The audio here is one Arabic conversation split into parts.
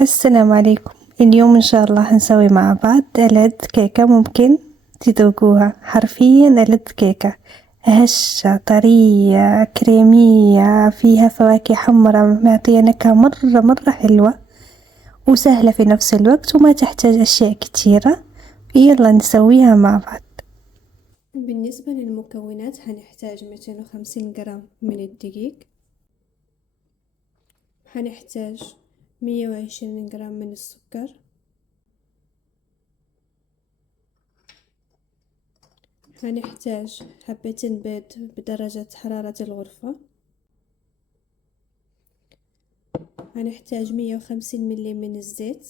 السلام عليكم. اليوم إن شاء الله هنسوي مع بعض ألذ كيكة ممكن تذوقوها، حرفيا ألذ كيكة، هشة طرية كريمية فيها فواكه حمرا معطية نكهة مرة حلوة وسهلة في نفس الوقت وما تحتاج أشياء كتيرة. يلا نسويها مع بعض. بالنسبة للمكونات هنحتاج 250 جرام من الدقيق، هنحتاج 120 جرام من السكر، هنحتاج حبتين بيض بدرجة حرارة الغرفة، هنحتاج 150 ملي من الزيت،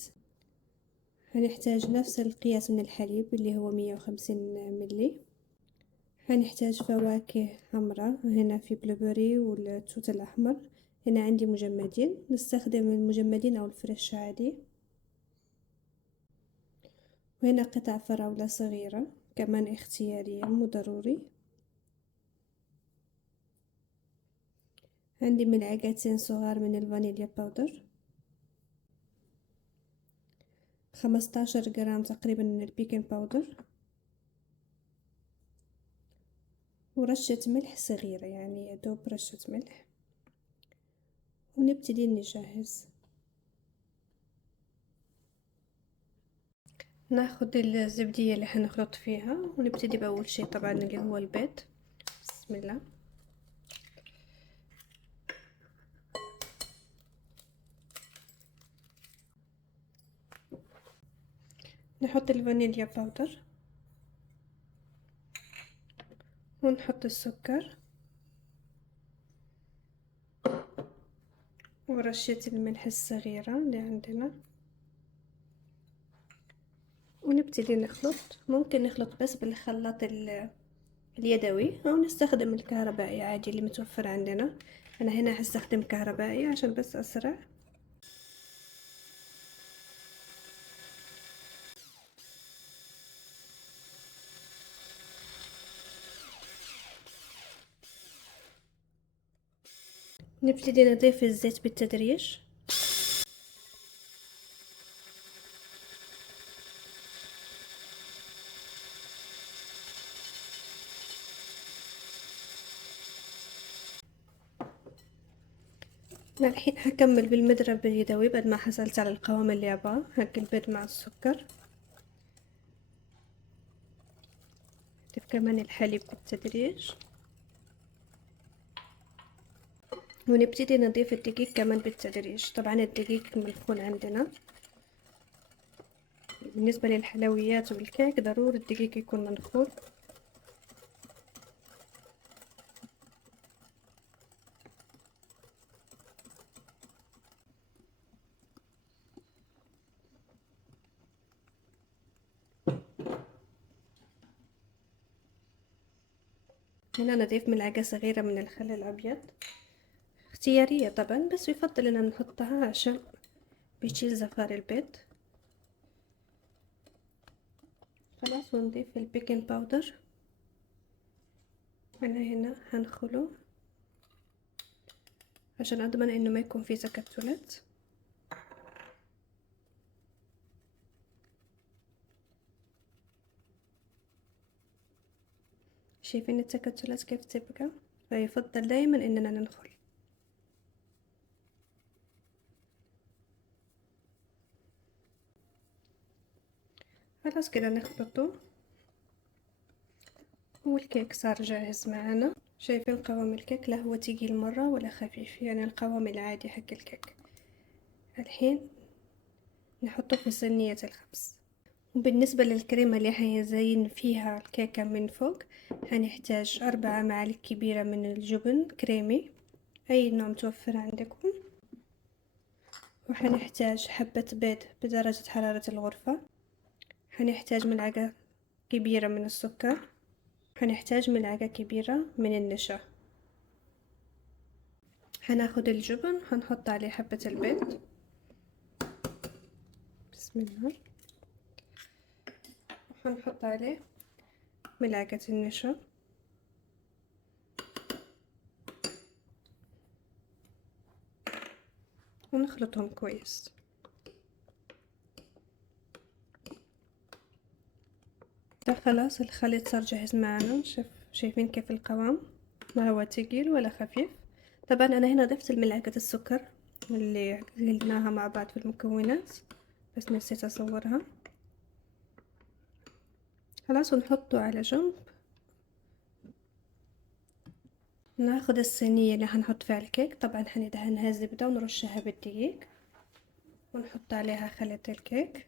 هنحتاج نفس القياس من الحليب اللي هو 150 ملي، هنحتاج فواكه حمراء، هنا في بلوبري والتوت الأحمر، هنا عندي مجمدين، نستخدم المجمدين أو الفريش عادي، وهنا قطع فراولة صغيرة كمان اختيارية مو ضروري، عندي ملعقتين صغار من الفانيليا باودر، 15 جرام تقريبا من البيكنج باودر، ورشة ملح صغيرة يعني يدوب رشة ملح، ونبتدي نجهز. ناخد الزبدية اللي هنخلط فيها ونبتدي بأول شي طبعا اللي هو البيض. بسم الله. نحط الفانيليا باودر ونحط السكر ورشة الملح الصغيرة اللي عندنا، ونبتدي نخلط. ممكن نخلط بس بالخلاط اليدوي أو نستخدم الكهربائي عادي اللي متوفر عندنا. أنا هنا هستخدم كهربائي عشان بس أسرع. نبتدي نضيف الزيت بالتدريج. أنا الحين هكمل بالمضرب اليدوي بعد ما حصلت على القوام اللي أبغاه. هاك البيض مع السكر، نضيف كمان الحليب بالتدريج، ونبتدي نضيف الدقيق كمان بالتدريج. طبعا الدقيق منخول عندنا. بالنسبة للحلويات والكيك ضروري الدقيق يكون منخول. هنا نضيف ملعقة صغيرة من الخل الأبيض، اختيارية طبعا بس يفضل ان نحطها عشان بيشيل زفار البيض. خلاص، ونضيف البيكنج باودر. أنا هنا هنخله عشان أضمن إنه ما يكون فيه تكتلات. شايفين التكتلات كيف تبقى؟ فيفضل دايما إننا ننخل. خلاص كده نخلطه والكيك صار جاهز معنا. شايفين قوام الكيك؟ لا هو تقيل مرة ولا خفيف، يعني القوام العادي حق الكيك. الحين نحطه في صينية الخبز. وبالنسبة للكريمة اللي هيزين فيها الكيكة من فوق، هنحتاج 4 معالق كبيرة من الجبن كريمي أي نوع متوفر عندكم، وهنحتاج حبة بيض بدرجة حرارة الغرفة، هنحتاج ملعقة كبيرة من السكر، هنحتاج ملعقة كبيرة من النشا. هناخد الجبن هنحط عليه حبة البيض. بسم الله. وهنحط عليه ملعقة النشا، ونخلطهم كويس. خلاص الخليط صار جاهز معنا. شايفين كيف القوام، ما هو تقيل ولا خفيف. طبعا انا هنا ضفت ملعقة السكر اللي قلناها مع بعض في المكونات، بس نسيت اصورها. خلاص ونحطه على جنب. ناخد الصينية اللي هنحط فيها الكيك، طبعا هندهنها زبدة ونرشها بالدقيق ونحط عليها خليط الكيك.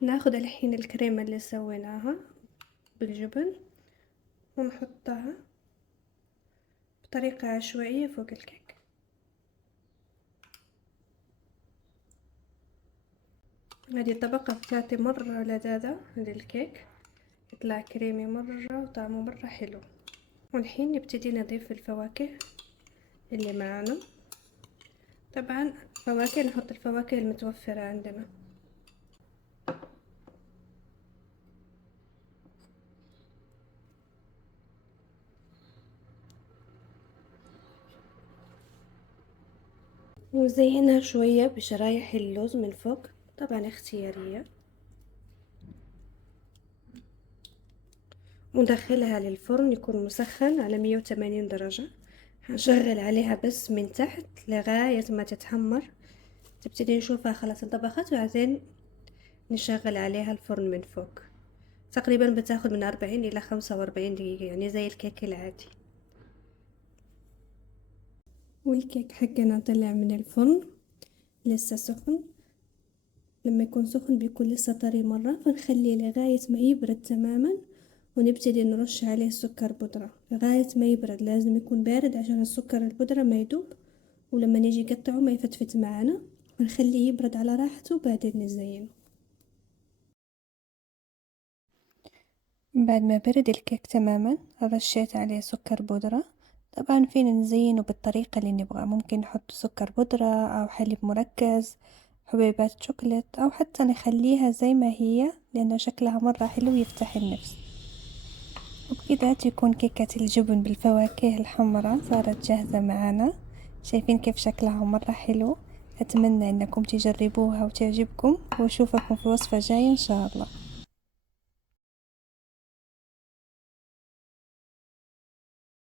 ناخد الحين الكريمة اللي سويناها بالجبن ونحطها بطريقة عشوائية فوق الكيك. هذه الطبقة بتاعتي مرة لذيذة للكيك، يطلع كريمي مرة وطعمه مرة حلو. والحين نبتدي نضيف الفواكه اللي معنا. طبعا فواكه، نحط الفواكه المتوفرة عندنا. وزينها شوية بشرايح اللوز من فوق، طبعا اختيارية. وندخلها للفرن يكون مسخن على 180 درجة. هنشغل عليها بس من تحت لغاية ما تتحمر، تبتدي نشوفها خلاص انطبخت، وبعدين نشغل عليها الفرن من فوق. تقريبا بتاخد من 40 إلى 45 دقيقة، يعني زي الكيك العادي. والكيك حقنا طلع من الفرن لسه سخن. لما يكون سخن بيكون لسه طري مرة، فنخليه لغاية ما يبرد تماما، ونبتدي نرش عليه سكر بودرة لغاية ما يبرد. لازم يكون بارد عشان السكر البودرة ما يدوب، ولما نيجي نقطعه ما يفتفت معنا. ونخليه يبرد على راحته وبعدين نزينه. بعد ما برد الكيك تماما رشيت عليه سكر بودرة. طبعا فينا نزينه بالطريقة اللي نبغى، ممكن نحط سكر بودرة أو حليب مركز، حبيبات شوكولات، أو حتى نخليها زي ما هي لأنه شكلها مرة حلو يفتح النفس. وبكذا تكون كيكة الجبن بالفواكه الحمراء صارت جاهزة معانا. شايفين كيف شكلها مرة حلو. أتمنى أنكم تجربوها وتعجبكم، وأشوفكم في وصفة جاية إن شاء الله.